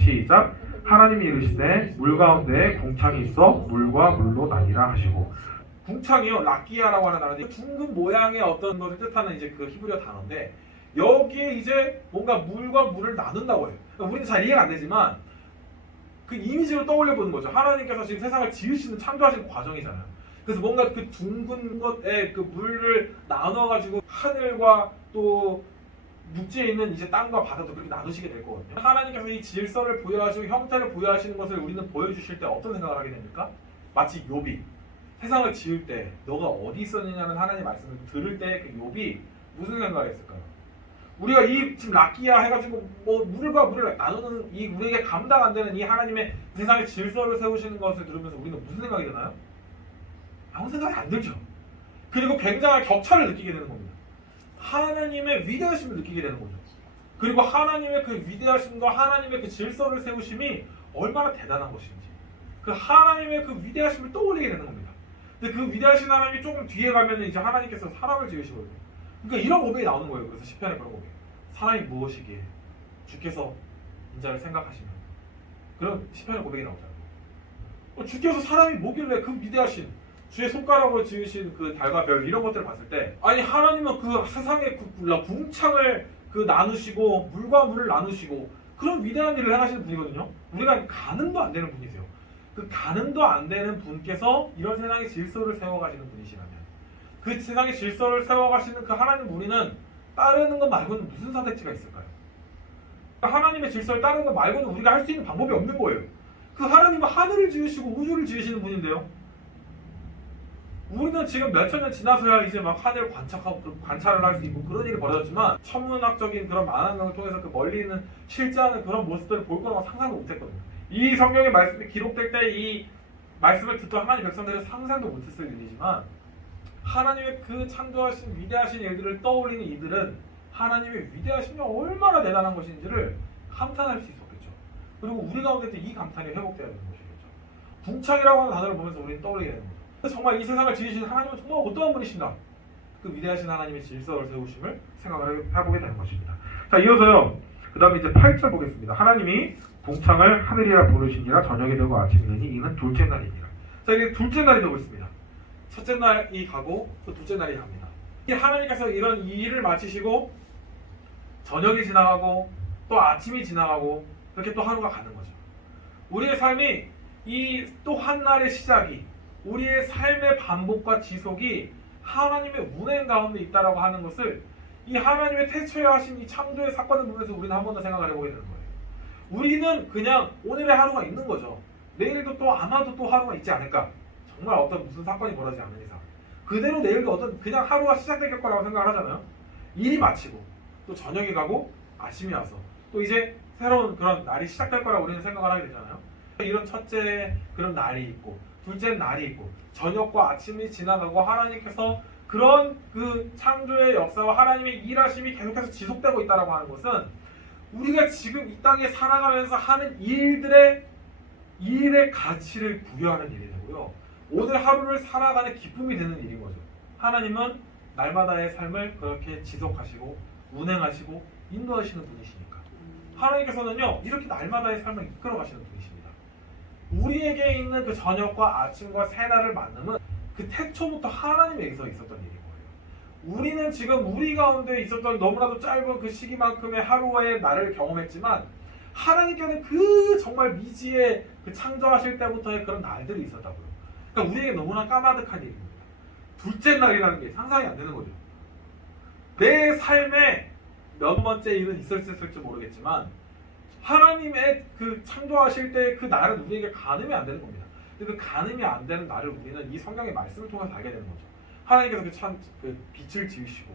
시작. 하나님이 이르시되 물 가운데 궁창이 있어 물과 물로 나뉘라 하시고 궁창이요 라키아라고 하는 단어인데 둥근 모양의 어떤 것을 뜻하는 이제 그 히브리어 단어인데 여기에 이제 뭔가 물과 물을 나눈다고 해요. 그러니까 우리는 잘 이해가 안 되지만 그 이미지로 떠올려 보는 거죠. 하나님께서 지금 세상을 지으시는 창조하시는 과정이잖아요. 그래서 뭔가 그 둥근 것에 그 물을 나눠 가지고 하늘과 또 육지에 있는 이제 땅과 바다도 그렇게 나누시게 될 거거든요. 하나님께서 이 질서를 부여하시고 형태를 부여하시는 것을 우리는 보여주실 때 어떤 생각을 하게 됩니까? 마치 욥이 세상을 지을 때 너가 어디 있었느냐는 하나님의 말씀을 들을 때그 욥이 무슨 생각을 했을까요? 우리가 이 지금 라키야 해가지고 뭐 물과 물을 나누는 이 우리에게 감당 안 되는 이 하나님의 세상의 질서를 세우시는 것을 들으면서 우리는 무슨 생각이 드나요? 아무 생각이 안 들죠. 그리고 굉장한 격차를 느끼게 되는 겁니다. 하나님의 위대하심을 느끼게 되는 거죠. 그리고 하나님의 그 위대하심과 하나님의 그 질서를 세우심이 얼마나 대단한 것인지 그 하나님의 그 위대하심을 떠올리게 되는 겁니다. 근데 그 위대하신 하나님이 조금 뒤에 가면 이제 하나님께서 사람을 지으시거든요. 그러니까 이런 고백이 나오는 거예요. 그래서 시편에 그런 고백. 사람이 무엇이기에 주께서 인자를 생각하시면 그런 시편의 고백이 나오잖아요. 어, 주께서 사람이 뭐길래 그 위대하신 주의 손가락으로 지으신 그 달과 별 이런 것들을 봤을 때 아니 하나님은 그 세상의 그 굴라 궁창을 그 나누시고 물과 물을 나누시고 그런 위대한 일을 행하시는 분이거든요. 우리가 가늠도 안 되는 분이세요. 그 가늠도 안 되는 분께서 이런 세상의 질서를 세워가시는 분이시라면 그 세상의 질서를 세워가시는 그 하나님 우리는 따르는 것 말고는 무슨 선택지가 있을까요? 하나님의 질서를 따르는 것 말고는 우리가 할 수 있는 방법이 없는 거예요. 그 하나님은 하늘을 지으시고 우주를 지으시는 분인데요. 우리는 지금 몇천 년 지나서야 이제 막 하늘 관찰하고 그 관찰을 할 수 있고 그런 일이 벌어졌지만 천문학적인 그런 만화경을 통해서 그 멀리 있는 실제하는 그런 모습들을 볼 거라고 상상도 못했거든요. 이 성경의 말씀이 기록될 때 이 말씀을 듣던 하나님 백성들은 상상도 못했을 일이지만 하나님의 그 창조하신 위대하신 일들을 떠올리는 이들은 하나님의 위대하심이 얼마나 대단한 것인지를 감탄할 수 있었겠죠. 그리고 우리 가운데도 이 감탄이 회복되어야 되는 것이겠죠. 궁창이라고 하는 단어를 보면서 우리는 떠올리게 되는 거죠. 정말 이 세상을 지으신 하나님은 정말 어떠한 분이신가? 그 위대하신 하나님의 질서를 세우심을 생각을 해보게 되는 것입니다. 자, 이어서요. 그 다음에 이제 8절 보겠습니다. 하나님이 궁창을 하늘이라 부르시니라 저녁이 되고 아침이 되니 이는 둘째 날이니라. 자, 이게 둘째 날이 되고 있습니다. 첫째 날이 가고 또 둘째 날이 갑니다. 이 하나님께서 이런 이 일을 마치시고 저녁이 지나가고 또 아침이 지나가고 그렇게 또 하루가 가는 거죠. 우리의 삶이 이 또 한 날의 시작이 우리의 삶의 반복과 지속이 하나님의 운행 가운데 있다라고 하는 것을 이 하나님의 태초에 하신 이 창조의 사건을 보면서 우리는 한 번 더 생각을 해보게 되는 거예요. 우리는 그냥 오늘의 하루가 있는 거죠. 내일도 또 아마도 또 하루가 있지 않을까. 정말 어떤 무슨 사건이 벌어지지 않는 이상. 그대로 내일도 어떤 그냥 하루가 시작될 거라고 생각을 하잖아요. 일이 마치고 또 저녁이 가고 아침이 와서 또 이제 새로운 그런 날이 시작될 거라고 우리는 생각을 하게 되잖아요. 이런 첫째 그런 날이 있고 둘째 날이 있고 저녁과 아침이 지나가고 하나님께서 그런 그 창조의 역사와 하나님의 일하심이 계속해서 지속되고 있다라고 하는 것은 우리가 지금 이 땅에 살아가면서 하는 일들의 일의 가치를 부여하는 일이 되고요. 오늘 하루를 살아가는 기쁨이 되는 일인 거죠. 하나님은 날마다의 삶을 그렇게 지속하시고 운행하시고 인도하시는 분이시니까. 하나님께서는요 이렇게 날마다의 삶을 이끌어 가시는 분이십니다. 우리에게 있는 그 저녁과 아침과 새날을 만남은 그 태초부터 하나님에게서 있었던 일인 거예요. 우리는 지금 우리 가운데 있었던 너무나도 짧은 그 시기만큼의 하루의 날을 경험했지만 하나님께는 그 정말 미지의 그 창조하실 때부터의 그런 날들이 있었다고요. 그러니까 우리에게 너무나 까마득한 일입니다. 둘째 날이라는 게 상상이 안 되는 거죠. 내 삶에 몇 번째 일은 있었을지 모르겠지만 하나님의 그 창조하실 때 그 날은 우리에게 가늠이 안 되는 겁니다. 근데 그 가늠이 안 되는 날을 우리는 이 성경의 말씀을 통해서 알게 되는 거죠. 하나님께서 그, 참, 그 빛을 지으시고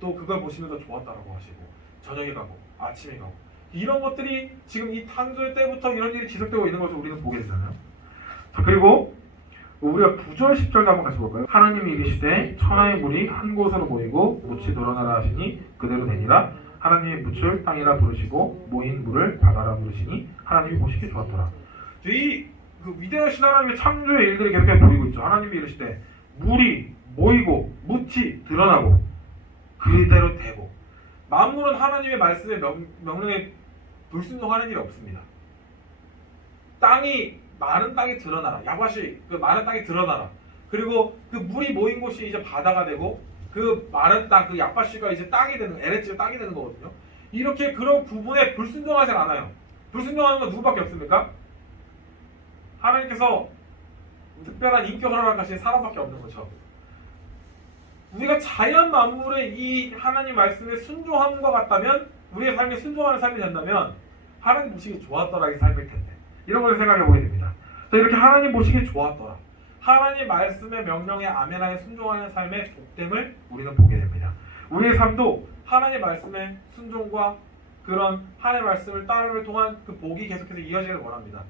또 그걸 보시면서 좋았다라고 하시고 저녁에 가고 아침에 가고 이런 것들이 지금 이 탄조의 때부터 이런 일이 지속되고 있는 것을 우리는 보게 되잖아요. 자 그리고 우리가 9절 10절 한번 같이 볼까요? 하나님이 이르시되 천하의 물이 한 곳으로 모이고 묻이 돌아나라 하시니 그대로 되니라 하나님의 묻을 땅이라 부르시고 모인 물을 바다라 부르시니 하나님이 보시기 좋았더라. 이 그 위대하신 하나님의 창조의 일들이 계속 보이고 있죠. 하나님이 이르시되 물이 모이고 묻이 드러나고 그대로 되고 만물은 하나님의 말씀에 명, 명령에 불순종하는 일이 없습니다. 땅이 많은 땅이 드러나라. 야과시 그 많은 땅이 드러나라. 그리고 그 물이 모인 곳이 이제 바다가 되고 그 마른 땅, 그 야파시가 이제 땅이 되는 에레츠가 땅이 되는 거거든요. 이렇게 그런 구분에 불순종하지 않아요. 불순종하는 건 누구밖에 없습니까? 하나님께서 특별한 인격을 허락하신 사람밖에 없는 거죠. 우리가 자연 만물의 이 하나님 말씀에 순종하는 것 같다면 우리의 삶이 순종하는 삶이 된다면 하나님 보시기 좋았더라 이 삶일 텐데 이런 걸 생각해 보게 됩니다. 자, 이렇게 하나님 보시기 좋았더라. 하나님 말씀의 명령에 아멘하에 순종하는 삶의 복됨을 우리는 보게 됩니다. 우리의 삶도 하나님 말씀의 순종과 그런 하나님 말씀을 따름을 통한 그 복이 계속해서 이어지길 원합니다.